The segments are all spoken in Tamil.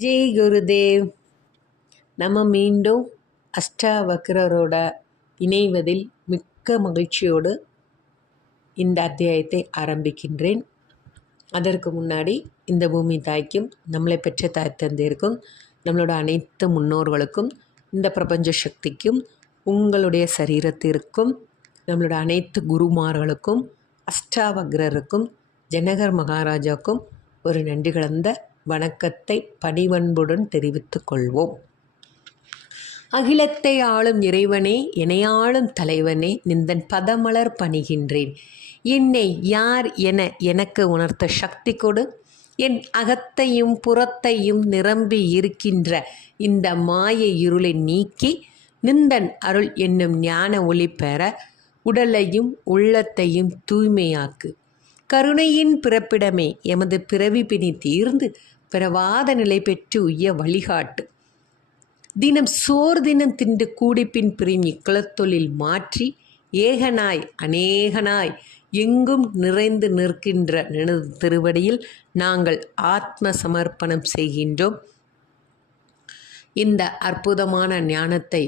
ஜெய் குருதேவ். நம்ம மீண்டும் அஷ்டாவக்ரரோட இணைவதில் மிக்க மகிழ்ச்சியோடு இந்த அத்தியாயத்தை ஆரம்பிக்கின்றேன். அதற்கு முன்னாடி இந்த பூமி தாய்க்கும் நம்மளை பெற்ற தாய் தந்தையருக்கும் நம்மளோட அனைத்து முன்னோர்களுக்கும் இந்த பிரபஞ்ச சக்திக்கும் உங்களுடைய சரீரத்திற்கும் நம்மளோட அனைத்து குருமார்களுக்கும் அஷ்டாவக்ரருக்கும் ஜனகர் மகாராஜாவுக்கும் ஒரு நன்றி கலந்த வணக்கத்தை பணிவன்புடன் தெரிவித்துக் கொள்வோம். அகிலத்தை ஆளும் இறைவனே, எனையாளும் தலைவனே, நிந்தன் பதமலர் பணிகின்றேன். என்னை யார் என எனக்கு உணர்த்த சக்தி கொடு. என் அகத்தையும் புறத்தையும் நிரம்பி இருக்கின்ற இந்த மாய இருளை நீக்கி நிந்தன் அருள் என்னும் ஞான ஒளி பெற உடலையும் உள்ளத்தையும் தூய்மையாக்கு. கருணையின் பிறப்பிடமே, எமது பிறவி பிணி தீர்ந்து பிறவாத நிலை பெற்று உய்ய வழிகாட்டு. தினம் சோர் தினம் தின்று கூடிப்பின் பிரியும் இக்குலத்தொழில் மாற்றி ஏகனாய் அநேகனாய் எங்கும் நிறைந்து நிற்கின்ற எனது திருவடியில் நாங்கள் ஆத்ம சமர்ப்பணம் செய்கின்றோம். இந்த அற்புதமான ஞானத்தை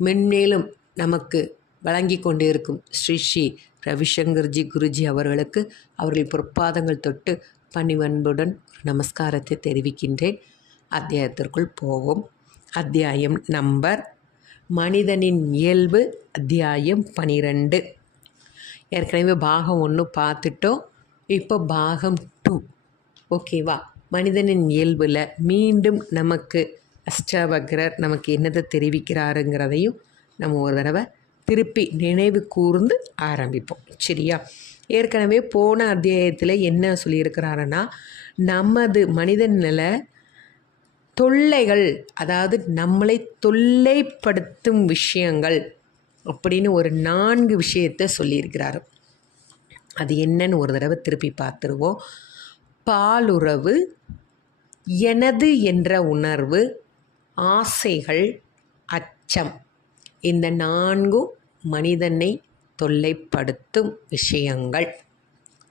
மென்மேலும் நமக்கு வழங்கி கொண்டிருக்கும் ஸ்ரீ ஸ்ரீ ரவிசங்கர்ஜி குருஜி அவர்களுக்கு அவர்கள் பொற்பாதங்கள் தொட்டு பணிவன்புடன் நமஸ்காரத்தை தெரிவிக்கின்றேன். அத்தியாயத்திற்குள் போவோம். அத்தியாயம் நம்பர் மனிதனின் இயல்பு, அத்தியாயம் 12. ஏற்கனவே பாகம் 1 பார்த்துட்டோம். இப்போ பாகம் 2. ஓகேவா? மனிதனின் இயல்பில் மீண்டும் நமக்கு அஷ்டாவக்ரர் நமக்கு என்னதை தெரிவிக்கிறாருங்கிறதையும் நம்ம ஒரு தடவை திருப்பி நினைவு கூர்ந்து ஆரம்பிப்போம். சரியா? ஏற்கனவே போன அத்தியாயத்தில் என்ன சொல்லியிருக்கிறாருன்னா, நமது மனிதனில் தொல்லைகள், அதாவது நம்மளை தொல்லைப்படுத்தும் விஷயங்கள் அப்படின்னு ஒரு 4 விஷயத்தை சொல்லியிருக்கிறாரு. அது என்னன்னு ஒரு தடவை திருப்பி பார்த்துருவோம். பாலுறவு, எனது என்ற உணர்வு, ஆசைகள், அச்சம். இந்த 4 மனிதனை தொல்லைப்படுத்தும் விஷயங்கள்.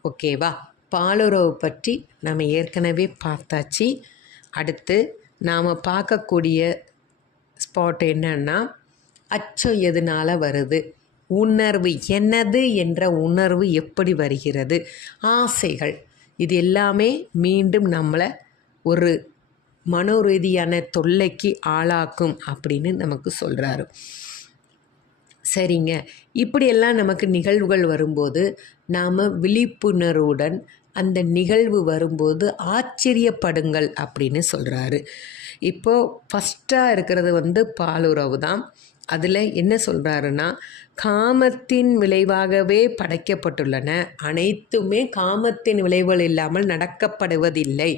ஓகேவா? பாலுறவு பற்றி நம்ம ஏற்கனவே பார்த்தாச்சு. அடுத்து நாம் பார்க்கக்கூடிய ஸ்பாட் என்னன்னா, அச்சம் எதனால் வருது, உணர்வு எனது என்ற உணர்வு எப்படி வருகிறது, ஆசைகள், இது எல்லாமே மீண்டும் நம்மளை ஒரு மனோரீதியான தொல்லைக்கு ஆளாக்கும் அப்படின்னு நமக்கு சொல்கிறாரு. சரிங்க, இப்படியெல்லாம் நமக்கு நிகழ்வுகள் வரும்போது நாம் விழிப்புணர்வுடன் அந்த நிகழ்வு வரும்போது ஆச்சரியப்படுங்கள் அப்படின்னு சொல்கிறாரு. இப்போது ஃபஸ்ட்டாக இருக்கிறது பாலுறவு தான். அதில் என்ன சொல்கிறாருன்னா, காமத்தின் விளைவாகவே படைக்கப்பட்டுள்ளன, அனைத்துமே காமத்தின் விளைவுகள் இல்லாமல் நடக்கப்படுவதில்லை.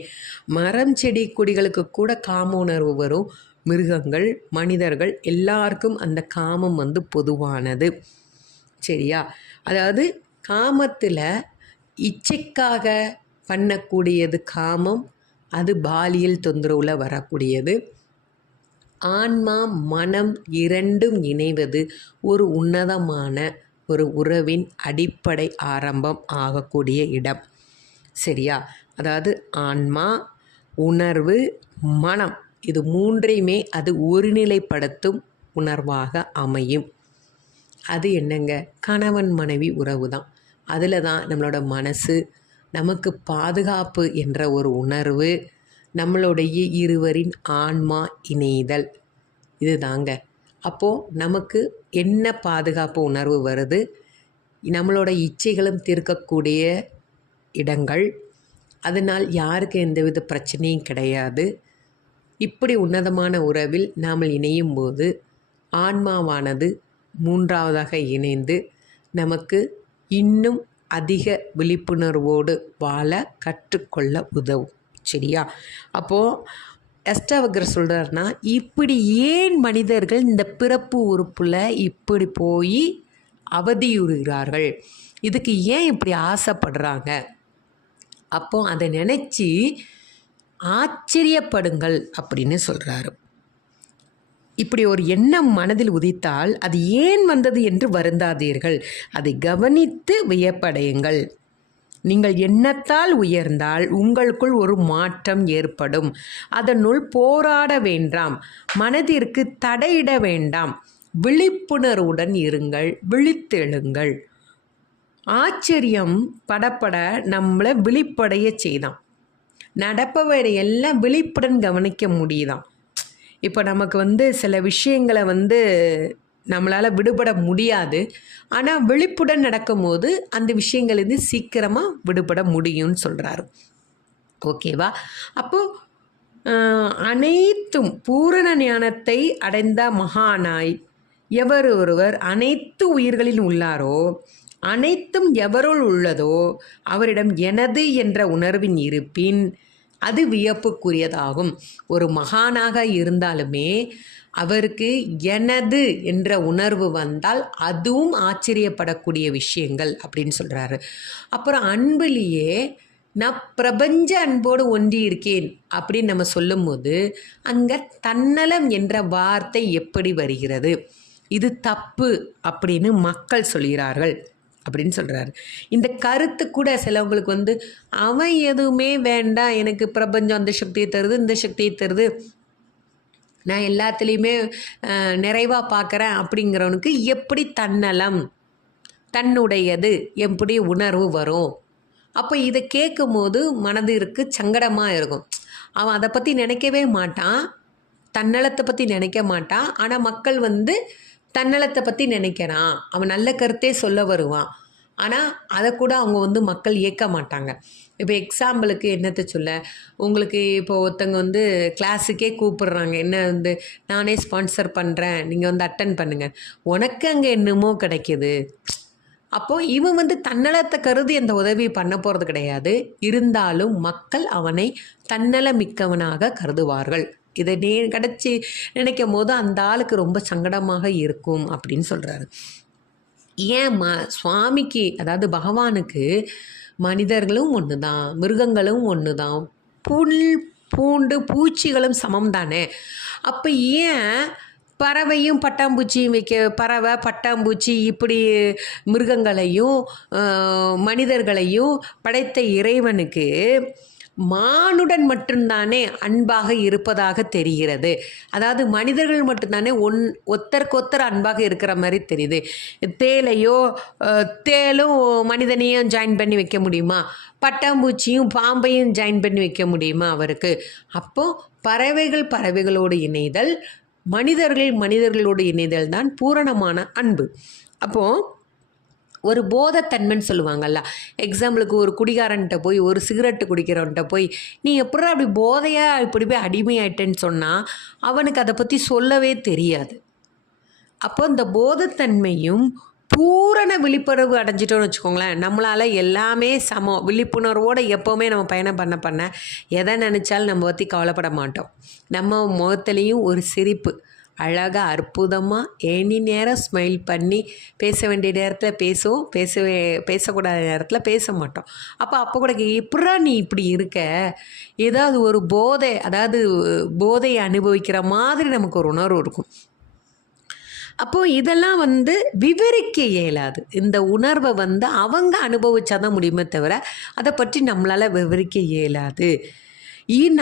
மரம் செடி கொடிகளுக்கு கூட காம உணர்வு வரும். மிருகங்கள், மனிதர்கள் எல்லாருக்கும் அந்த காமம் பொதுவானது. சரியா? அதாவது காமத்தில் இச்சைக்காக பண்ணக்கூடியது காமம், அது பாலியல் தொந்தரவில் வரக்கூடியது. ஆன்மா மனம் இரண்டும் இணைவது ஒரு உன்னதமான ஒரு உறவின் அடிப்படை ஆரம்பம் ஆகக்கூடிய இடம். சரியா? அதாவது ஆன்மா, உணர்வு, மனம், இது 3ஐயுமே அது ஒருநிலைப்படுத்தும் உணர்வாக அமையும். அது என்னங்க? கணவன் மனைவி உறவு தான். அதில் தான் நம்மளோட மனசு, நமக்கு பாதுகாப்பு என்ற ஒரு உணர்வு, நம்மளுடைய இருவரின் ஆன்மா இணைதல், இது தாங்க. அப்போது நமக்கு என்ன பாதுகாப்பு உணர்வு வருது, நம்மளோட இச்சைகளும் தீர்க்கக்கூடிய இடங்கள், அதனால் யாருக்கு எந்தவித பிரச்சனையும் கிடையாது. இப்படி உன்னதமான உறவில் நாம் இணையும் போது ஆன்மாவானது 3வதாக இணைந்து நமக்கு இன்னும் அதிக விழிப்புணர்வோடு வாழ கற்றுக்கொள்ள உதவும். சரியா? அப்போது அஷ்டாவக்ரர் சொல்கிறாருன்னா, இப்படி ஏன் மனிதர்கள் இந்த பிறப்பு உறுப்பில் இப்படி போய் அவதியுறுகிறார்கள், இதுக்கு ஏன் இப்படி ஆசைப்படுறாங்க, அப்போது அதை நினச்சி ஆச்சரியப்படுங்கள் அப்படின்னு சொல்கிறாரு. இப்படி ஒரு எண்ணம் மனதில் உதித்தால் அது ஏன் வந்தது என்று வருந்தாதீர்கள், அதை கவனித்து வியப்படையுங்கள். நீங்கள் எண்ணத்தால் உயர்ந்தால் உங்களுக்குள் ஒரு மாற்றம் ஏற்படும். அதனுள் போராட வேண்டாம், மனதிற்கு தடையிட வேண்டாம், விழிப்புணர்வுடன் இருங்கள், விழித்தெழுங்கள். ஆச்சரியம் படப்பட நம்மளை விழிப்படைய செய்தான். நடப்பவரை எல்லாம் விழிப்புடன் கவனிக்க முடியுதான். இப்போ நமக்கு சில விஷயங்களை நம்மளால் விடுபட முடியாது. ஆனால் விழிப்புடன் நடக்கும்போது அந்த விஷயங்கள்லேருந்து சீக்கிரமாக விடுபட முடியும்னு சொல்கிறாரு. ஓகேவா? அப்போது அனைத்தும் பூரண ஞானத்தை அடைந்த மகானாய் எவர் ஒருவர் அனைத்து உயிர்களில் உள்ளாரோ, அனைத்தும் எவருள் உள்ளதோ அவரிடம் எனது என்ற உணர்வின் இருப்பின் அது வியப்புக்குரியதாகும். ஒரு மகானாக இருந்தாலுமே அவருக்கு எனது என்ற உணர்வு வந்தால் அதுவும் ஆச்சரியப்படக்கூடிய விஷயங்கள் அப்படின்னு சொல்கிறாரு. அப்புறம் அன்பிலேயே நான் பிரபஞ்ச அன்போடு ஒன்றி இருக்கேன் அப்படின்னு நம்ம சொல்லும்போது அங்கே தன்னலம் என்ற வார்த்தை எப்படி வருகிறது? இது தப்பு அப்படின்னு மக்கள் சொல்கிறார்கள் அப்படின்னு சொல்கிறாரு. இந்த கருத்து கூட சிலவங்களுக்கு அவன் எதுவுமே வேண்டாம், எனக்கு பிரபஞ்சம் அந்த சக்தியை தருது, இந்த சக்தியை தருது, நான் எல்லாத்துலேயுமே நிறைவாக பார்க்குறேன் அப்படிங்கிறவனுக்கு எப்படி தன்னலம், தன்னுடையது எப்படி உணர்வு வரும்? அப்போ இதை கேட்கும்போது மனதிற்கு சங்கடமாக இருக்கும். அவன் அதை பற்றி நினைக்கவே மாட்டான், தன்னலத்தை பற்றி நினைக்க மாட்டான். ஆனால் மக்கள் தன்னலத்தை பற்றி நினைக்கிறான், அவன் நல்ல கருத்தே சொல்ல வருவான். ஆனால் அதை கூட அவங்க மக்கள் ஏற்க மாட்டாங்க. இப்போ எக்ஸாம்பிளுக்கு என்னத்தை சொல்ல, உங்களுக்கு இப்போ ஒருத்தங்க கிளாஸுக்கே கூப்பிடுறாங்க, என்ன நானே ஸ்பான்சர் பண்ணுறேன், நீங்கள் அட்டன் பண்ணுங்கள், உனக்கு அங்கே என்னமோ கிடைக்கிது. அப்போது இவன் தன்னலத்தை கருதி அந்த உதவி பண்ண போகிறது கிடையாது. இருந்தாலும் மக்கள் அவனை தன்னலமிக்கவனாக கருதுவார்கள். இதை கிடச்சி நினைக்கும் போது அந்த ஆளுக்கு ரொம்ப சங்கடமாக இருக்கும் அப்படின்னு சொல்கிறாரு. ஏன் சுவாமிக்கு, அதாவது பகவானுக்கு மனிதர்களும் ஒன்று தான், மிருகங்களும் ஒன்று தான், புல் பூண்டு பூச்சிகளும் சமம் தானே. அப்போ ஏன் பறவையும் பட்டாம்பூச்சியும் பறவை பட்டாம்பூச்சி இப்படி மிருகங்களையும் மனிதர்களையும் படைத்த இறைவனுக்கு மானுடன் மட்டும்தானே அன்பாக இருப்பதாக தெரிகிறது? அதாவது மனிதர்கள் மட்டும்தானே ஒத்தருக்கொத்தர் அன்பாக இருக்கிற மாதிரி தெரியுது. தேலும் மனிதனையும் ஜாயின் பண்ணி வைக்க முடியுமா? பட்டாம்பூச்சியும் பாம்பையும் ஜாயின் பண்ணி வைக்க முடியுமா அவருக்கு? அப்போது பறவைகளோடு இணைதல், மனிதர்களோடு இணைதல் தான் பூரணமான அன்பு. அப்போது ஒரு போதைத்தன்மைன்னு சொல்லுவாங்கள்ல, எக்ஸாம்பிளுக்கு ஒரு குடிகாரன்ட்ட போய், ஒரு சிகரெட்டு குடிக்கிறவன்ட்ட போய் நீ எப்படி அப்படி போதையாக இப்படி போய் அடிமையாயிட்டேன்னு சொன்னால் அவனுக்கு அதை பற்றி சொல்லவே தெரியாது. அப்போ இந்த போதைத்தன்மையும் பூரண விழிப்புணர்வு அடைஞ்சிட்டோன்னு வச்சுக்கோங்களேன், நம்மளால் எல்லாமே சமம். விழிப்புணர்வோடு எப்போவுமே நம்ம பயணம் பண்ண எதை நினச்சாலும் நம்ம பற்றி கவலைப்பட மாட்டோம். நம்ம முகத்துலேயும் ஒரு சிரிப்பு, அழகாக அற்புதமாக எனி நேரம் ஸ்மைல் பண்ணி பேச வேண்டிய நேரத்தில் பேசுவோம், பேசக்கூடாத நேரத்தில் பேச மாட்டோம். அப்போ கூட எப்படா நீ இப்படி இருக்க, ஏதாவது ஒரு அதாவது போதையை அனுபவிக்கிற மாதிரி நமக்கு ஒரு உணர்வு இருக்கும். அப்போது இதெல்லாம் விவரிக்க இயலாது. இந்த உணர்வை அவங்க அனுபவிச்சாதான் முடியுமே தவிர அதை பற்றி நம்மளால் விவரிக்க இயலாது.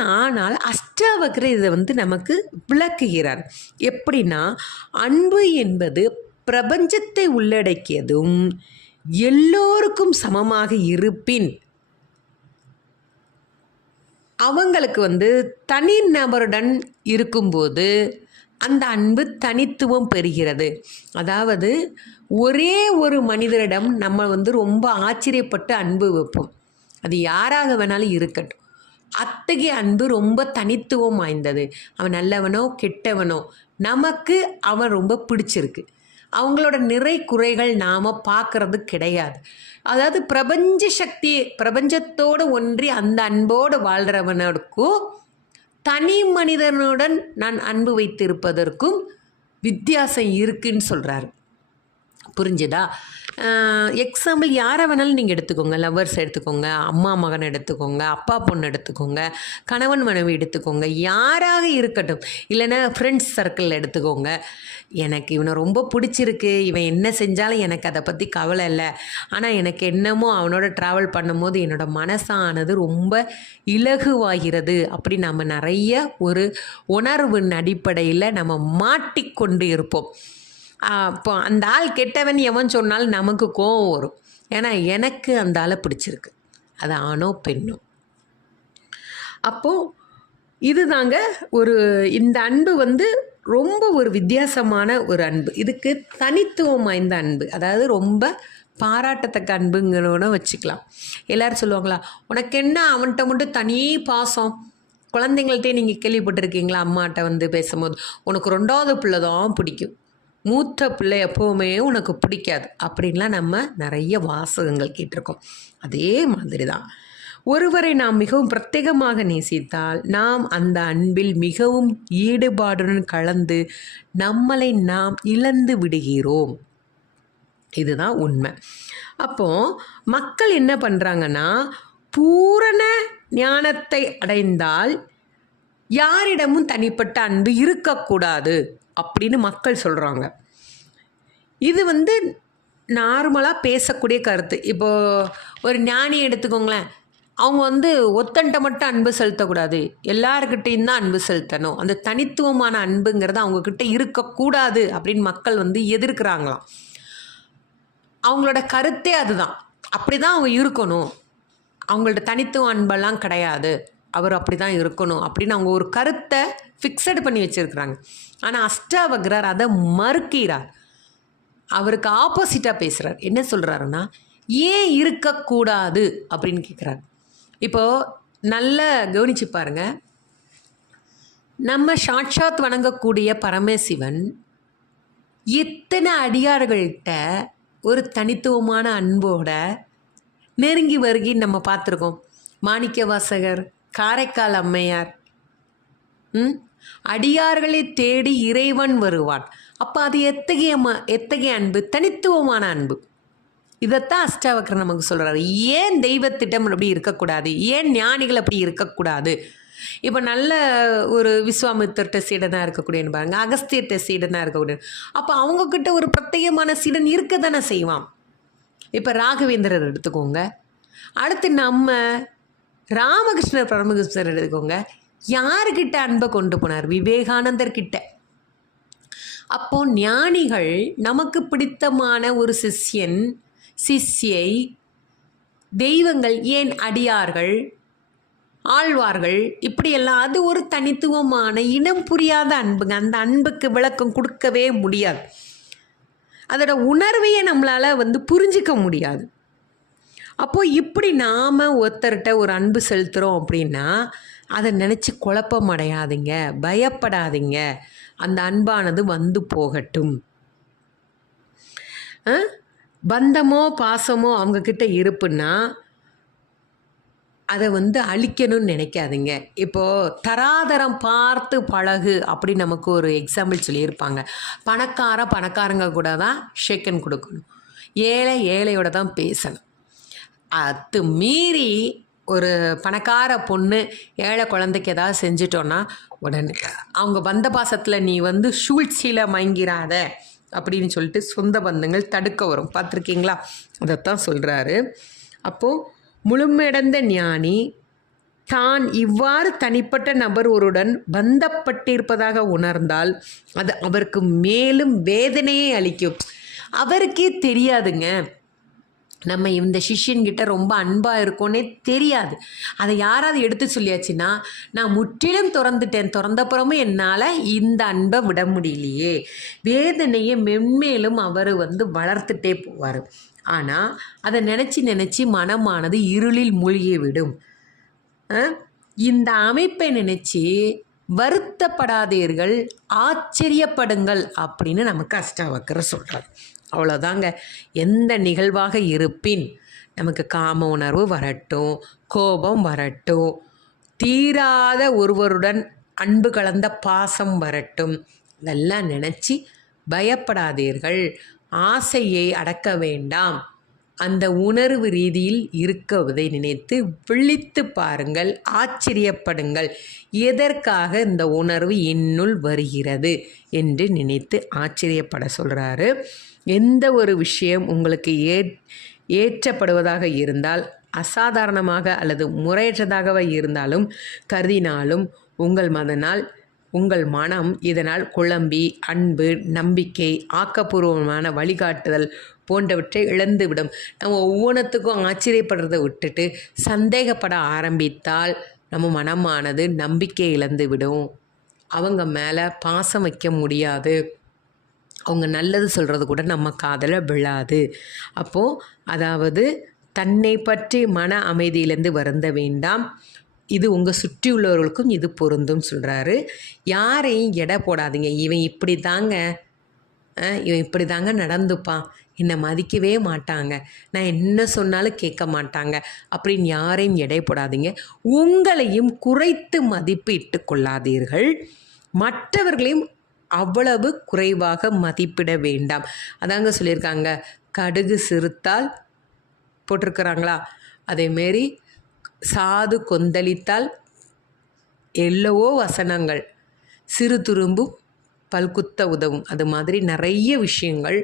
ஆனால் அஷ்டாவக்ரர் இதை நமக்கு விளக்குகிறார். எப்படின்னா, அன்பு என்பது பிரபஞ்சத்தை உள்ளடக்கியதும் எல்லோருக்கும் சமமாக இருப்பின் அவங்களுக்கு தனி நபருடன் இருக்கும்போது அந்த அன்பு தனித்துவம் பெறுகிறது. அதாவது ஒரே ஒரு மனிதரிடம் நம்ம ரொம்ப ஆச்சரியப்பட்டு அன்பு வைப்போம், அது யாராக வேணாலும் இருக்கட்டும். அத்தகைய அன்பு ரொம்ப தனித்துவம் வாய்ந்தது. அவன் நல்லவனோ கெட்டவனோ நமக்கு அவன் ரொம்ப பிடிச்சிருக்கு. அவங்களோட நிறை குறைகள் நாம் பார்க்கறது கிடையாது. அதாவது பிரபஞ்சத்தோடு ஒன்றி அந்த அன்போடு வாழ்கிறவனுக்கும் தனி மனிதனுடன் நான் அன்பு வைத்திருப்பதற்கும் வித்தியாசம் இருக்குன்னு சொல்கிறாரு. புரிஞ்சுதா? எக்ஸாம்பிள் யாரை வேணாலும் நீங்கள் எடுத்துக்கோங்க. லவ்வர்ஸ் எடுத்துக்கோங்க, அம்மா மகன் எடுத்துக்கோங்க, அப்பா பொண்ணு எடுத்துக்கோங்க, கணவன் மனைவி எடுத்துக்கோங்க, யாராக இருக்கட்டும். இல்லைன்னா ஃப்ரெண்ட்ஸ் சர்க்கிள் எடுத்துக்கோங்க. எனக்கு இவனை ரொம்ப பிடிச்சிருக்கு, இவன் என்ன செஞ்சாலும் எனக்கு அதை பற்றி கவலை இல்லை, ஆனால் எனக்கு என்னமோ அவனோட ட்ராவல் பண்ணும்போது என்னோடய மனசானது ரொம்ப இலகுவாகிறது. அப்படி நம்ம நிறைய ஒரு உணர்வின் அடிப்படையில் நம்ம மாட்டிக்கொண்டு இருப்போம். அப்போ அந்த ஆள் கெட்டவன் எவன் சொன்னாலும் நமக்கு கோவம் வரும். ஏன்னா எனக்கு அந்த ஆளை பிடிச்சிருக்கு, அது ஆணோ பெண்ணோ. அப்போது இதுதாங்க இந்த அன்பு ரொம்ப ஒரு வித்தியாசமான ஒரு அன்பு. இதுக்கு தனித்துவம் வாய்ந்த அன்பு, அதாவது ரொம்ப பாராட்டத்தக்க அன்புங்கிறோட வச்சுக்கலாம். எல்லோரும் சொல்லுவாங்களா, உனக்கு என்ன அவன்கிட்ட மட்டும் தனி பாசம். குழந்தைங்கள்ட்டே நீங்கள் கேள்விப்பட்டிருக்கீங்களா, அம்மாட்ட பேசும்போது உனக்கு 2வது பிள்ளை தான் பிடிக்கும், மூத்த பிள்ளை எப்போவுமே உனக்கு பிடிக்காது அப்படின்லாம் நம்ம நிறைய வாசகங்கள் கேட்டிருக்கோம். அதே மாதிரி தான் ஒருவரை நாம் மிகவும் பிரத்யேகமாக நேசித்தால் நாம் அந்த அன்பில் மிகவும் ஈடுபாடுடன் கலந்து நம்மளை நாம் இழந்து விடுகிறோம். இதுதான் உண்மை. அப்போது மக்கள் என்ன பண்ணுறாங்கன்னா, பூரண ஞானத்தை அடைந்தால் யாரிடமும் தனிப்பட்ட அன்பு இருக்கக்கூடாது அப்படின்னு மக்கள் சொல்கிறாங்க. இது நார்மலாக பேசக்கூடிய கருத்து. இப்போது ஒரு ஞானி எடுத்துக்கோங்களேன், அவங்க ஒத்தன்ட்ட மட்டும் அன்பு செலுத்தக்கூடாது, எல்லாருக்கிட்டையும் தான் அன்பு செலுத்தணும், அந்த தனித்துவமான அன்புங்கிறது அவங்கக்கிட்ட இருக்கக்கூடாது அப்படின்னு மக்கள் எதிர்க்கிறாங்களாம். அவங்களோட கருத்தே அதுதான். அப்படி தான் அவங்க இருக்கணும், அவங்கள்ட்ட தனித்துவ அன்பெல்லாம் கிடையாது, அவர் அப்படி தான் இருக்கணும் அப்படின்னு அவங்க ஒரு கருத்தை ஃபிக்ஸடு பண்ணி வச்சுருக்குறாங்க. ஆனால் அஷ்டாவக்ரர் அதை மறுக்கிறார். அவருக்கு ஆப்போசிட்டாக பேசுகிறார். என்ன சொல்கிறாருன்னா, ஏன் இருக்கக்கூடாது அப்படின்னு கேட்குறாரு. இப்போது நல்லா கவனிச்சு பாருங்க, நம்ம சாட்சாத் வணங்கக்கூடிய பரமசிவன் எத்தனை அடியார்கள்ட்ட ஒரு தனித்துவமான அன்போட நெருங்கி வருகின்னு நம்ம பார்த்துருக்கோம். மாணிக்க வாசகர், காரைக்கால் அம்மையார், அடியார்களை தேடி இறைவன் வருவான். அப்போ அது எத்தகைய அன்பு, தனித்துவமான அன்பு. இதைத்தான் அஷ்டாவக்ரர் நமக்கு சொல்கிறாரு. ஏன் தெய்வத்திட்டம் அப்படி இருக்கக்கூடாது, ஏன் ஞானிகள் அப்படி இருக்கக்கூடாது. இப்போ நல்ல ஒரு விஸ்வாமித்திரட்ட சீடனாக இருக்கக்கூடியன்னு பாருங்க, அகஸ்தியர்கிட்ட சீடனாக இருக்கக்கூடிய, அப்போ அவங்கக்கிட்ட ஒரு பிரத்யேகமான சீடன் இருக்க தானே செய்வான். இப்போ ராகவேந்திரர் எடுத்துக்கோங்க, அடுத்து நம்ம ராமகிருஷ்ணர் பரமகிருஷ்ணர் எடுத்துக்கோங்க. யாருக்கிட்ட அன்பை கொண்டு போனார்? விவேகானந்தர்கிட்ட. அப்போ ஞானிகள் நமக்கு பிடித்தமான ஒரு சிஷ்யை, தெய்வங்கள், ஏன் அடியார்கள், ஆழ்வார்கள், இப்படியெல்லாம் அது ஒரு தனித்துவமான இனம் புரியாத அன்புங்க. அந்த அன்புக்கு விளக்கம் கொடுக்கவே முடியாது. அதோட உணர்வையே நம்மளால் புரிஞ்சிக்க முடியாது. அப்போது இப்படி நாம் ஒருத்தர்கிட்ட ஒரு அன்பு செலுத்துகிறோம் அப்படின்னா அதை நினச்சி குழப்பம் அடையாதீங்க, பயப்படாதீங்க. அந்த அன்பானது போகட்டும். பந்தமோ பாசமோ அவங்கக்கிட்ட இருப்புன்னா அதை அழிக்கணும்னு நினைக்காதீங்க. இப்போது தராதரம் பார்த்து பழகு அப்படி நமக்கு ஒரு எக்ஸாம்பிள் சொல்லியிருப்பாங்க. பணக்காரங்க கூட தான் ஷேக்கன் கொடுக்கணும், ஏழையோட தான் பேசணும். அது மீறி ஒரு பணக்கார பொண்ணு ஏழை குழந்தைக்கு ஏதாவது செஞ்சிட்டோன்னா உடனே அவங்க பந்த பாசத்தில் நீ சூழ்ச்சியில் மயங்கிறாத அப்படின்னு சொல்லிட்டு சொந்த பந்தங்கள் தடுக்க வரும். பார்த்துருக்கீங்களா? அதைத்தான் சொல்கிறாரு. அப்போது முழுமையடைந்த ஞானி தான் இவ்வாறு தனிப்பட்ட நபர் ஒருடன் பந்தப்பட்டிருப்பதாக உணர்ந்தால் அது அவருக்கு மேலும் வேதனையை அளிக்கும். அவருக்கே தெரியாதுங்க, நம்ம இந்த சிஷ்யன்கிட்ட ரொம்ப அன்பாக இருக்கோன்னே தெரியாது. அதை யாராவது எடுத்து சொல்லியாச்சுன்னா, நான் முற்றிலும் திறந்தப்புறமும் என்னால் இந்த அன்பை விட முடியலையே, வேதனையை மென்மேலும் அவர் வளர்த்துட்டே போவார். ஆனால் அதை நினச்சி மனமானது இருளில் மூழ்கிவிடும். இந்த அமைப்பை நினச்சி வருத்தப்படாதீர்கள், ஆச்சரியப்படுங்கள் அப்படின்னு நமக்கு அஷ்டாவக்ரர் சொல்கிறார். அவ்வளோதாங்க. எந்த நிகழ்வாக இருப்பின் நமக்கு காம உணர்வு வரட்டும், கோபம் வரட்டும், தீராத ஒருவருடன் அன்பு கலந்த பாசம் வரட்டும், இதெல்லாம் நினச்சி பயப்படாதீர்கள், ஆசையை அடக்க வேண்டாம். அந்த உணர்வு ரீதியில் இருக்குவதை நினைத்து விழித்து பாருங்கள், ஆச்சரியப்படுங்கள். எதற்காக இந்த உணர்வு என்னுள் வருகிறது என்று நினைத்து ஆச்சரியப்பட சொல்கிறாரு. எந்த ஒரு விஷயம் உங்களுக்கு ஏற்றப்படுவதாக இருந்தால், அசாதாரணமாக அல்லது முறையற்றதாகவே இருந்தாலும் கருதினாலும் உங்கள் மனம் இதனால் குழம்பி அன்பு, நம்பிக்கை, ஆக்கப்பூர்வமான வழிகாட்டுதல் போன்றவற்றை இழந்துவிடும். நம்ம ஒவ்வொன்றுத்துக்கும் ஆச்சரியப்படுறதை விட்டுட்டு சந்தேகப்பட ஆரம்பித்தால் நம்ம மனமானது நம்பிக்கை இழந்துவிடும். அவங்க மேலே பாசம் வைக்க முடியாது. அவங்க நல்லது சொல்கிறது கூட நம்ம காதில் விழாது. அதாவது தன்னை பற்றி மன அமைதியிலேருந்து வருந்த வேண்டாம். இது உங்கள் சுற்றி உள்ளவர்களுக்கும் இது பொருந்தும் சொல்கிறாரு. யாரையும் எடை போடாதீங்க. இவன் இப்படி தாங்க நடந்துப்பான், என்னை மதிக்கவே மாட்டாங்க, நான் என்ன சொன்னாலும் கேட்க மாட்டாங்க அப்படின்னு யாரையும் எடை போடாதீங்க. உங்களையும் குறைத்து மதிப்பிட்டு கொள்ளாதீர்கள். மற்றவர்களையும் அவ்வளவு குறைவாக மதிப்பிட வேண்டாம். அதாங்க சொல்லியிருக்காங்க, கடுகு சிறுத்தால் போட்டிருக்கிறாங்களா, அதேமாரி சாது கொந்தளித்தால் எல்லவோ வசனங்கள், சிறு துரும்பும் பல்குத்த உதவும். அது மாதிரி நிறைய விஷயங்கள்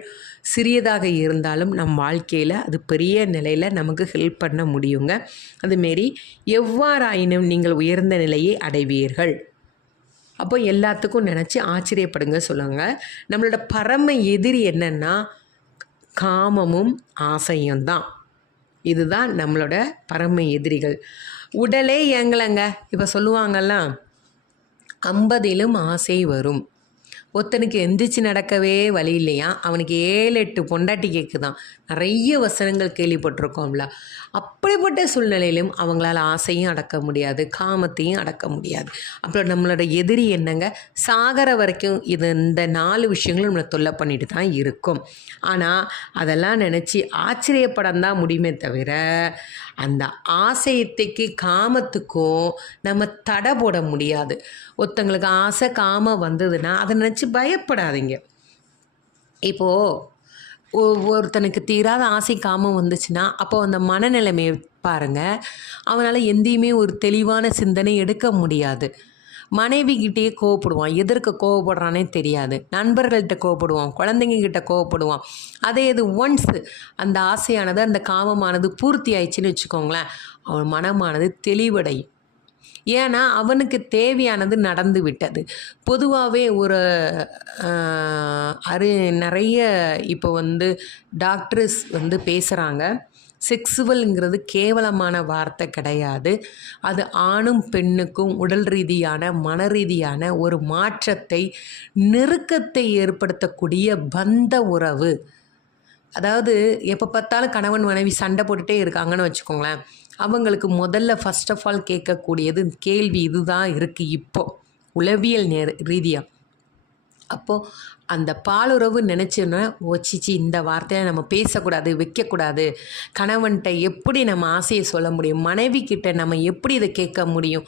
சிறியதாக இருந்தாலும் நம் வாழ்க்கையில் அது பெரிய நிலையில் நமக்கு ஹெல்ப் பண்ண முடியுங்க. அதுமாரி எவ்வாறாயினும் நீங்கள் உயர்ந்த நிலையை அடைவீர்கள். எல்லாத்துக்கும் நினச்சி ஆச்சரியப்படுங்க சொல்லுங்க. நம்மளோட பரம எதிரி என்னன்னா காமமும் ஆசையும் தான். இதுதான் நம்மளோட பரம எதிரிகள். உடலே ஏங்கலைங்க. இப்போ சொல்லுவாங்கல்ல, 50லும் ஆசை வரும். ஒருத்தனுக்கு எந்திரிச்சு நடக்கவே வழி இல்லையா, அவனுக்கு 7-8 பொண்டாட்டி கேட்குதான். நிறைய வசனங்கள் கேள்விப்பட்டிருக்கோம்ல. அப்படிப்பட்ட சூழ்நிலையிலும் அவங்களால ஆசையும் அடக்க முடியாது, காமத்தையும் அடக்க முடியாது. அப்புறம் நம்மளோட எதிரி என்னங்க, சாகர வரைக்கும் இந்த 4 விஷயங்களும் நம்மளை தொல்லை பண்ணிட்டு தான் இருக்கும். ஆனால் அதெல்லாம் நினச்சி ஆச்சரியப்படம் தான் முடியுமே தவிர அந்த ஆசையத்துக்கு காமத்துக்கும் நம்ம தடை போட முடியாது. ஒருத்தங்களுக்கு ஆசை காமம் வந்ததுன்னா அதை நினச்சி பயப்படாதீங்க. ஒருத்தனுக்கு தீராத ஆசை காமம் வந்துச்சுன்னா அப்போ அந்த மனநிலைமையை பாருங்கள். அவனால் எந்தையுமே ஒரு தெளிவான சிந்தனை எடுக்க முடியாது. மனைவிக்கிட்டேயே கோவப்படுவான், எதற்கு கோவப்படுறானே தெரியாது. நண்பர்கள்கிட்ட கோவப்படுவான், குழந்தைங்கக்கிட்ட கோவப்படுவான். இது ஒன்ஸ் அந்த ஆசையானது, அந்த காமமானது பூர்த்தி ஆயிடுச்சுன்னு வச்சுக்கோங்களேன், அவன் மனமானது தெளிவடையும். ஏன்னா அவனுக்கு தேவையானது நடந்து விட்டது. பொதுவாகவே நிறைய இப்போ டாக்டர்ஸ் பேசுகிறாங்க, செக்ஸுவல்ங்கிறது கேவலமான வார்த்தை கிடையாது. அது ஆணும் பெண்ணுக்கும் உடல் ரீதியான மன ரீதியான ஒரு மாற்றத்தை, நெருக்கத்தை ஏற்படுத்தக்கூடிய பந்த உறவு. அதாவது எப்போ பார்த்தாலும் கணவன் மனைவி சண்டை போட்டுகிட்டே இருக்காங்கன்னு வச்சுக்கோங்களேன், அவங்களுக்கு முதல்ல ஃபர்ஸ்ட் ஆஃப் ஆல் கேட்கக்கூடியது கேள்வி இதுதான் இருக்குது இப்போ உளவியல் ரீதியாக. அந்த பாலுறவு நினச்சோன்னா, ஓச்சிச்சி இந்த வார்த்தையை நம்ம பேசக்கூடாது, வைக்கக்கூடாது. கணவன்கிட்ட எப்படி நம்ம ஆசையை சொல்ல முடியும், மனைவி கிட்ட நம்ம எப்படி இதை கேட்க முடியும்?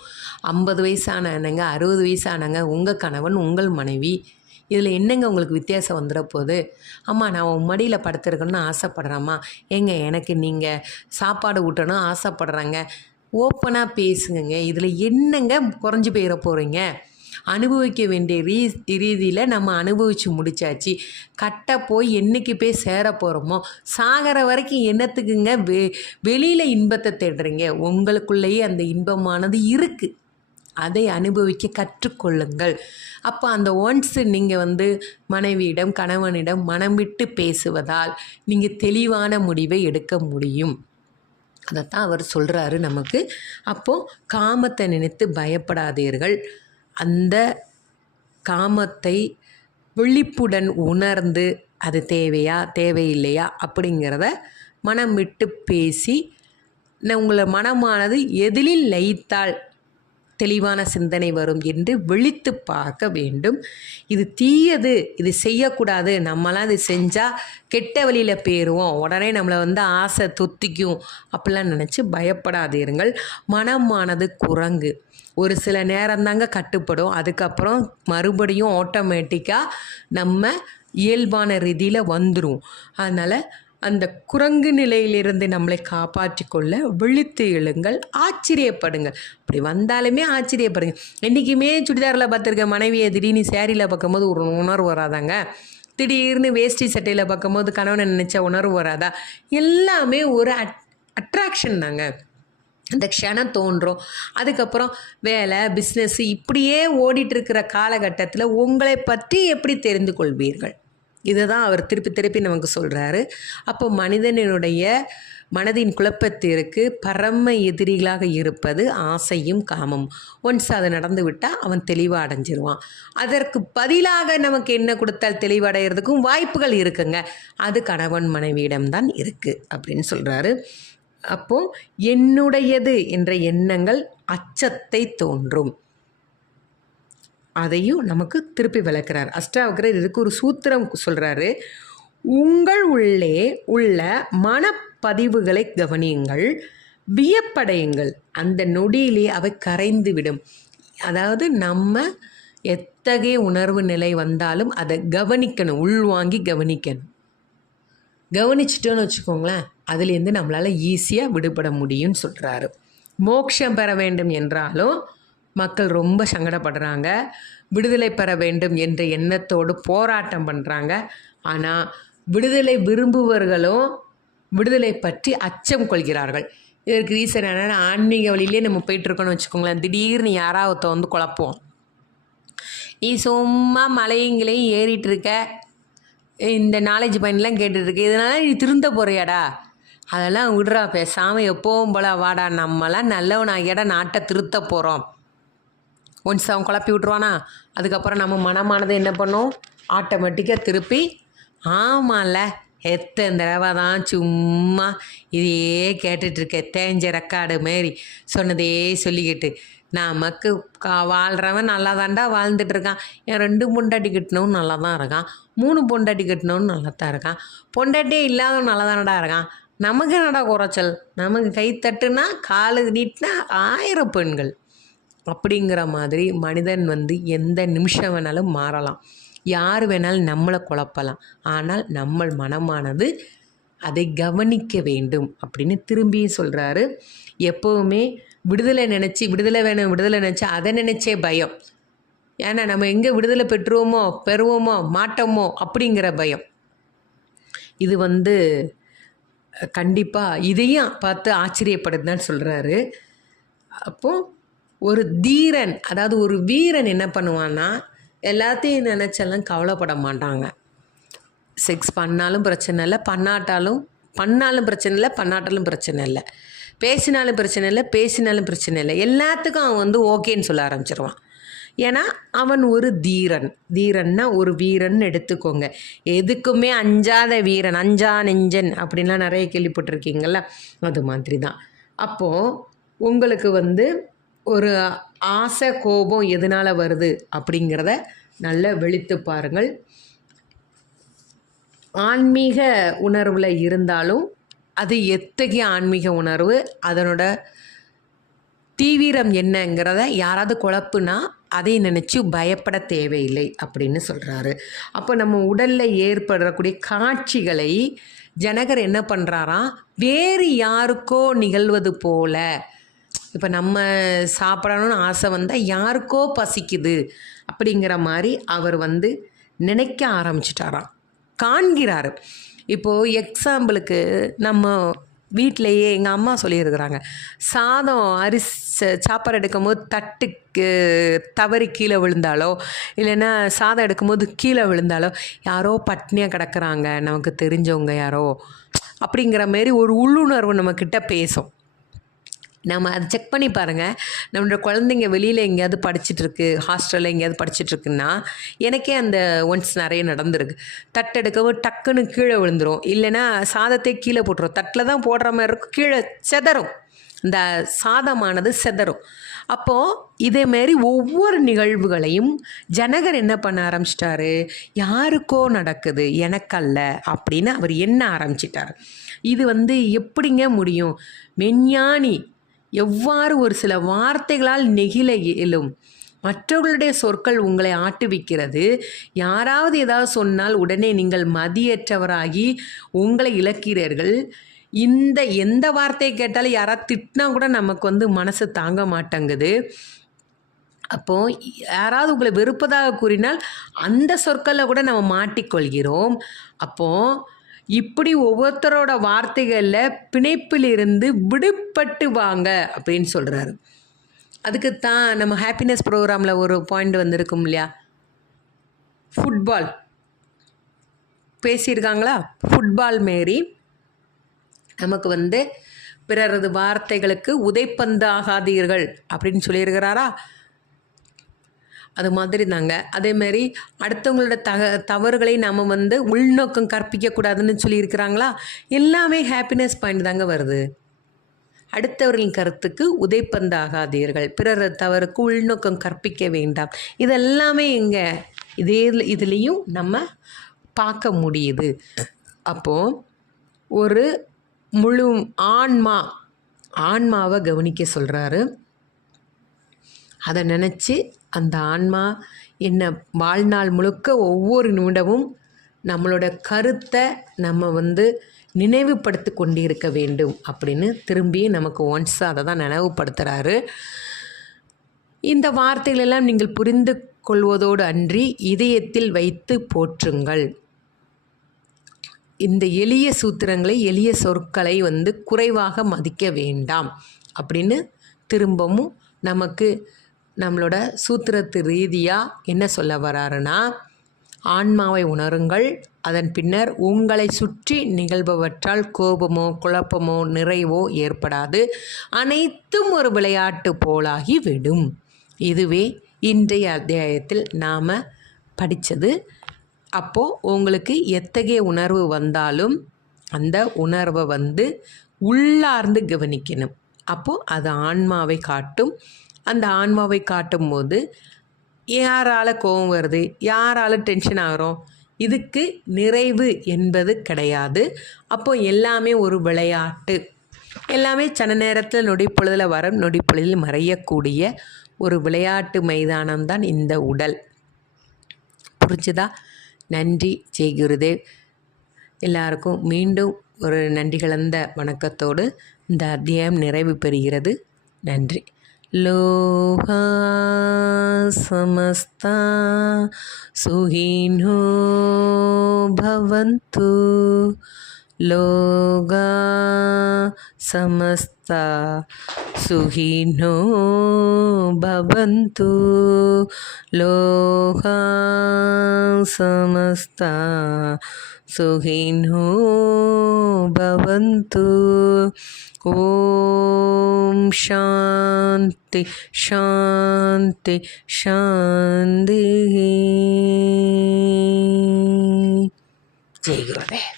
50 வயசானங்க, 60 வயசானங்க, உங்கள் கணவன் உங்கள் மனைவி, இதில் என்னங்க உங்களுக்கு வித்தியாசம் வந்துட போகுது? அம்மா நான் உன் மடியில் படுத்துருக்கணும்னு ஆசைப்பட்றேம்மா, எனக்கு நீங்கள் சாப்பாடு ஊட்டணும் ஆசைப்பட்றாங்க, ஓப்பனாக பேசுங்க. இதில் என்னங்க குறைஞ்சி போயிட போகிறீங்க? அனுபவிக்க வேண்டிய ரீதியில் நம்ம அனுபவித்து முடித்தாச்சு. கட்ட போய் என்றைக்கு போய் சேர போகிறோமோ, சாகிற வரைக்கும் என்னத்துக்குங்க வெளியில் இன்பத்தை தேடுறீங்க? உங்களுக்குள்ளேயே அந்த இன்பமானது இருக்குது, அதை அனுபவிக்க கற்றுக்கொள்ளுங்கள். அந்த ஒன்ஸ் நீங்கள் மனைவியிடம் கணவனிடம் மனம் விட்டு பேசுவதால் நீங்கள் தெளிவான முடிவை எடுக்க முடியும். அதைத்தான் அவர் சொல்கிறாரு நமக்கு. காமத்தை நினைத்து பயப்படாதீர்கள். அந்த காமத்தை விழிப்புடன் உணர்ந்து அது தேவையா தேவையில்லையா அப்படிங்கிறத மனம் விட்டு பேசி, உங்களை மனமானது எதிலில் லயித்தால் தெளிவான சிந்தனை வரும் என்று விழித்து பார்க்க வேண்டும். இது தீயது, இது செய்யக்கூடாது, நம்மளாம் இது செஞ்சால் கெட்ட வழியில் போயிடுவோம், உடனே நம்மளை ஆசை தொத்திக்கும் அப்படிலாம் நினச்சி பயப்படாதீர்கள். மனமானது குரங்கு, ஒரு சில நேரம் தாங்க கட்டுப்படும், அதுக்கப்புறம் மறுபடியும் ஆட்டோமேட்டிக்காக நம்ம இயல்பான ரீதியில் வந்துடும். அதனால் அந்த குரங்கு நிலையிலிருந்து நம்மளை காப்பாற்றி கொள்ள விழித்து எழுங்கள், ஆச்சரியப்படுங்கள். அப்படி வந்தாலுமே ஆச்சரியப்படுங்க. என்றைக்குமே சுடிதாரில் பார்த்துருக்க மனைவியை திடீர்னு சேரீயில் பார்க்கும்போது ஒரு உணர்வு வராதாங்க? திடீர்னு வேஷ்டி சட்டையில் பார்க்கும்போது கணவனை நினச்ச உணர்வு வராதா? எல்லாமே ஒரு அட்ராக்ஷன் தாங்க. அந்த க்ஷணம் தோன்றும். அதுக்கப்புறம் வேலை, பிஸ்னஸ் இப்படியே ஓடிட்டுருக்கிற காலகட்டத்தில் உங்களை பற்றி எப்படி தெரிந்து கொள்வீர்கள்? இதை தான் அவர் திருப்பி திருப்பி நமக்கு சொல்கிறாரு. அப்போ மனிதனுடைய மனதின் குழப்பத்திற்கு பரம எதிரிகளாக இருப்பது ஆசையும் காமம். ஒன்ஸ் அது நடந்து விட்டால் அவன் தெளிவாக அடைஞ்சிருவான். அதற்கு பதிலாக நமக்கு என்ன கொடுத்தால் தெளிவடைகிறதுக்கும் வாய்ப்புகள் இருக்குங்க. அது கணவன் மனைவியிடம்தான் இருக்குது அப்படின்னு சொல்கிறாரு. அப்போது என்னுடையது என்ற எண்ணங்கள் அச்சத்தை தோன்றும். அதையும் நமக்கு திருப்பி விளக்குறார் அஷ்டாவக்கரர். இதுக்கு ஒரு சூத்திரம் சொல்கிறாரு. உங்கள் உள்ளே உள்ள மனப்பதிவுகளை கவனியுங்கள், வியப்படையுங்கள், அந்த நொடியிலே அவை கரைந்து விடும். அதாவது நம்ம எத்தகைய உணர்வு நிலை வந்தாலும் அதை கவனிக்கணும், உள்வாங்கி கவனிக்கணும். கவனிச்சிட்டோன்னு வச்சுக்கோங்களேன், அதுலேருந்து நம்மளால் ஈஸியாக விடுபட முடியும்னு சொல்கிறாரு. மோட்சம் பெற வேண்டும் என்றாலும் மக்கள் ரொம்ப சங்கடப்படுறாங்க. விடுதலை பெற வேண்டும் என்ற எண்ணத்தோடு போராட்டம் பண்ணுறாங்க. ஆனால் விடுதலை விரும்புவர்களும் விடுதலை பற்றி அச்சம் கொள்கிறார்கள். இதற்கு ரீசன் என்னென்னா, ஆன்மீக வழியிலே நம்ம போயிட்டுருக்கோன்னு வச்சுக்கோங்களேன், திடீர்னு யாராவது வந்து குழப்போம். நீ சும்மா மலையங்களையும் ஏறிட்டு இருக்க, இந்த நாலேஜ் பாயிண்ட்லாம் கேட்டுட்ருக்கு, இதனால் நீ திருந்த போகிறியாடா? அதெல்லாம் விடுறா, பேசாமல் எப்போவும் போல வாடா, நம்மளாம் நல்லவனாகியடா, நாட்டை திருத்த போகிறோம். ஒன்ஸ் அவன் குழப்பி விட்ருவானா, அதுக்கப்புறம் நம்ம மனமானது என்ன பண்ணும், ஆட்டோமேட்டிக்காக திருப்பி ஆமாம்ல எத்தனை தடவை தான் சும்மா இதையே கேட்டுட்ருக்க, தேஞ்ச ரெக்கார்டு மாரி சொன்னதே சொல்லிக்கிட்டு நமக்கு வாழ்கிறவன் நல்லா தான்டா வாழ்ந்துட்டுருக்கான். என் 2 பொண்டாட்டி கட்டினவன் நல்லா தான் இருக்கான், 3 பொண்டாட்டி கட்டினவன் நல்லா தான் இருக்கான், பொண்டாட்டியே இல்லாதவன் நல்லா தானடா இருக்கான். நமக்கு என்னடா குறைச்சல்? நமக்கு கை தட்டுனா காலு நீட்டினா 1000 பெண்கள். அப்படிங்கிற மாதிரி மனிதன் வந்து எந்த நிமிஷம் வேணாலும் மாறலாம், யார் வேணாலும் நம்மளை குழப்பலாம். ஆனால் நம்ம மனமானது அதை கவனிக்க வேண்டும் அப்படின்னு திரும்பியும் சொல்கிறாரு. எப்போவுமே விடுதலை நினச்சி, விடுதலை வேணும் விடுதலை நினச்சி அதை நினச்சே பயம். ஏன்னா நம்ம எங்கே விடுதலை பெறுவோமோ மாட்டோமோ அப்படிங்கிற பயம். இது வந்து கண்டிப்பாக இதையும் பார்த்து ஆச்சரியப்படுதுன்னு சொல்கிறாரு. அப்போது ஒரு தீரன், அதாவது ஒரு வீரன் என்ன பண்ணுவான்னா, எல்லாத்தையும் நினச்செல்லாம் கவலைப்பட மாட்டாங்க. செக்ஸ் பண்ணாலும் பிரச்சனை இல்லை, பண்ணாலும் பிரச்சனை இல்லை, பண்ணாட்டாலும் பிரச்சனை இல்லை, பேசினாலும் பிரச்சனை இல்லை, பேசினாலும் பிரச்சனை இல்லை, எல்லாத்துக்கும் அவன் வந்து ஓகேன்னு சொல்ல ஆரம்பிச்சிருவான். ஏன்னா அவன் ஒரு தீரன்னா ஒரு வீரன் எடுத்துக்கோங்க. எதுக்குமே அஞ்சாத வீரன், அஞ்சா நெஞ்சன் அப்படின்லாம் நிறைய கேள்விப்பட்டிருக்கீங்கள, அது மாதிரி தான். அப்போது உங்களுக்கு வந்து ஒரு ஆசை கோபம் எதனால் வருது அப்படிங்கிறத நல்லா வெளித்து பாருங்கள். ஆன்மீக உணர்வில் இருந்தாலும் அது எத்தகைய ஆன்மீக உணர்வு, அதனோட தீவிரம் என்னங்கிறத யாராவது குழப்புனா அதை நினச்சி பயப்பட தேவையில்லை அப்படின்னு சொல்கிறாரு. அப்போ நம்ம உடலில் ஏற்படக்கூடிய காட்சிகளை ஜனகர் என்ன பண்ணுறாராம், வேறு யாருக்கோ நிகழ்வது போல. இப்போ நம்ம சாப்பிடணும்னு ஆசை வந்தால் யாருக்கோ பசிக்குது அப்படிங்கிற மாதிரி அவர் வந்து நினைக்க ஆரம்பிச்சிட்டாராம், காண்கிறாரு. இப்போது எக்ஸாம்பிளுக்கு நம்ம வீட்டிலையே எங்கள் அம்மா சொல்லியிருக்கிறாங்க, சாதம் சாப்பாடு எடுக்கும்போது தட்டுக்கு தவறி கீழே விழுந்தாலோ, இல்லைன்னா சாதம் எடுக்கும்போது கீழே விழுந்தாலோ, யாரோ பட்னியாக கிடக்குறாங்க நமக்கு தெரிஞ்சவங்க யாரோ அப்படிங்கிற மாரி ஒரு உள்ளுணர்வு நம்மக்கிட்ட பேசும். நம்ம அதை செக் பண்ணி பாருங்கள். நம்மளோட குழந்தைங்க வெளியில் எங்கேயாவது படிச்சுட்ருக்கு, ஹாஸ்டலில் எங்கேயாவது படிச்சுட்ருக்குன்னா, எனக்கே அந்த ஒன்ஸ் நிறைய நடந்துருக்கு. தட்டெடுக்கவும் டக்குன்னு கீழே விழுந்துடும், இல்லைன்னா சாதத்தை கீழே போட்டுரும். தட்டில் தான் போடுற மாதிரி இருக்கும், கீழே செதறும், இந்த சாதமானது செதறும். அப்போது இதேமாரி ஒவ்வொரு நிகழ்வுகளையும் ஜனகர் என்ன பண்ண ஆரம்பிச்சிட்டாரு, யாருக்கோ நடக்குது எனக்கல்ல அப்படின்னு அவர் எண்ண ஆரம்பிச்சிட்டார். இது வந்து எப்படிங்க முடியும்? மெஞ்ஞானி எவ்வாறு ஒரு சில வார்த்தைகளால் நெகிழ இயலும், மற்றவர்களுடைய சொற்கள் உங்களை ஆட்டுவிக்கிறது. யாராவது ஏதாவது சொன்னால் உடனே நீங்கள் மதியற்றவராகி உங்களை இழக்கிறீர்கள். எந்த வார்த்தையை கேட்டாலும் யாராவது திட்டினா கூட நமக்கு மனசு தாங்க மாட்டேங்குது. அப்போது யாராவது உங்களை வெறுப்பதாக கூறினால் அந்த சொற்களில் கூட நம்ம மாட்டிக்கொள்கிறோம். அப்போது இப்படி ஒவ்வொருத்தரோட வார்த்தைகளில் பிணைப்பிலிருந்து விடுபட்டு வாங்க அப்படின்னு சொல்கிறாரு. அதுக்குத்தான் நம்ம ஹாப்பினஸ் ப்ரோக்ராமில் ஒரு பாயிண்ட் வந்திருக்கும் இல்லையா, ஃபுட்பால் பேசியிருக்காங்களா. ஃபுட்பால் மாரி நமக்கு பிறரது வார்த்தைகளுக்கு உதைப்பந்து ஆகாதீர்கள் அப்படின்னு சொல்லியிருக்கிறாரா. அது மாதிரி தாங்க. அதேமாரி அடுத்தவங்களோட தவறுகளை நம்ம உள்நோக்கம் கற்பிக்கக்கூடாதுன்னு சொல்லியிருக்கிறாங்களா. எல்லாமே ஹாப்பினஸ் பாயிண்ட் தாங்க வருது. அடுத்தவர்களின் கருத்துக்கு உதைப்பந்தாகாதீர்கள், பிறர் தவறுக்கு உள்நோக்கம் கற்பிக்க வேண்டாம். இதெல்லாமே இதுலேயும் நம்ம பார்க்க முடியுது. அப்போது ஒரு முழு ஆன்மாவை கவனிக்க சொல்கிறாரு. அதை நினச்சி அந்த ஆன்மா என்ன வாழ்நாள் முழுக்க ஒவ்வொரு நிமிடமும் நம்மளோட கருத்தை நம்ம நினைவுபடுத்தி கொண்டிருக்க வேண்டும் அப்படின்னு திரும்பி நமக்கு ஒன்ஸ் அதை தான் நினைவுபடுத்துகிறாரு. இந்த வார்த்தைகளெல்லாம் நீங்கள் புரிந்து கொள்வதோடு அன்றி இதயத்தில் வைத்து போற்றுங்கள். இந்த எளிய சூத்திரங்களை, எளிய சொற்களை குறைவாக மதிக்க வேண்டாம் அப்படின்னு திரும்பவும் நமக்கு நம்மளோட சூத்திரத்து ரீதியாக என்ன சொல்ல வராருன்னா, ஆன்மாவை உணருங்கள், அதன் பின்னர் உங்களை சுற்றி நிகழ்பவற்றால் கோபமோ குழப்பமோ நிறைவோ ஏற்படாது, அனைத்தும் ஒரு விளையாட்டு போலாகி விடும். இதுவே இன்றைய அத்தியாயத்தில் நாம் படித்தது. அப்போது உங்களுக்கு எத்தகைய உணர்வு வந்தாலும் அந்த உணர்வை உள்ளார்ந்து கவனிக்கணும். அப்போது அது ஆன்மாவை காட்டும். அந்த ஆன்மாவை காட்டும் போது யாரால் கோபம் வருது, யாரால் டென்ஷன் ஆகிறோம், இதுக்கு நிறைவு என்பது கிடையாது. அப்போது எல்லாமே ஒரு விளையாட்டு, எல்லாமே சன நேரத்தில் நொடிப்பொழுதில் வர நொடிப்பொழுதில் மறையக்கூடிய ஒரு விளையாட்டு மைதானம்தான் இந்த உடல். புரிஞ்சுதா? நன்றி. ஜெய் குருதேவ். எல்லாருக்கும் மீண்டும் ஒரு நன்றி கலந்த வணக்கத்தோடு இந்த அத்தியாயம் நிறைவு பெறுகிறது. நன்றி. லோகா சமஸ்தா சுகினோ பவந்து. லோகா சமஸ்தா சுகினோ பவந்து. லோகா சமஸ்தா சுகினோ பவந்து. ஓம் சாந்தி சாந்தி சாந்தி. ஜெய் குருதேவ்.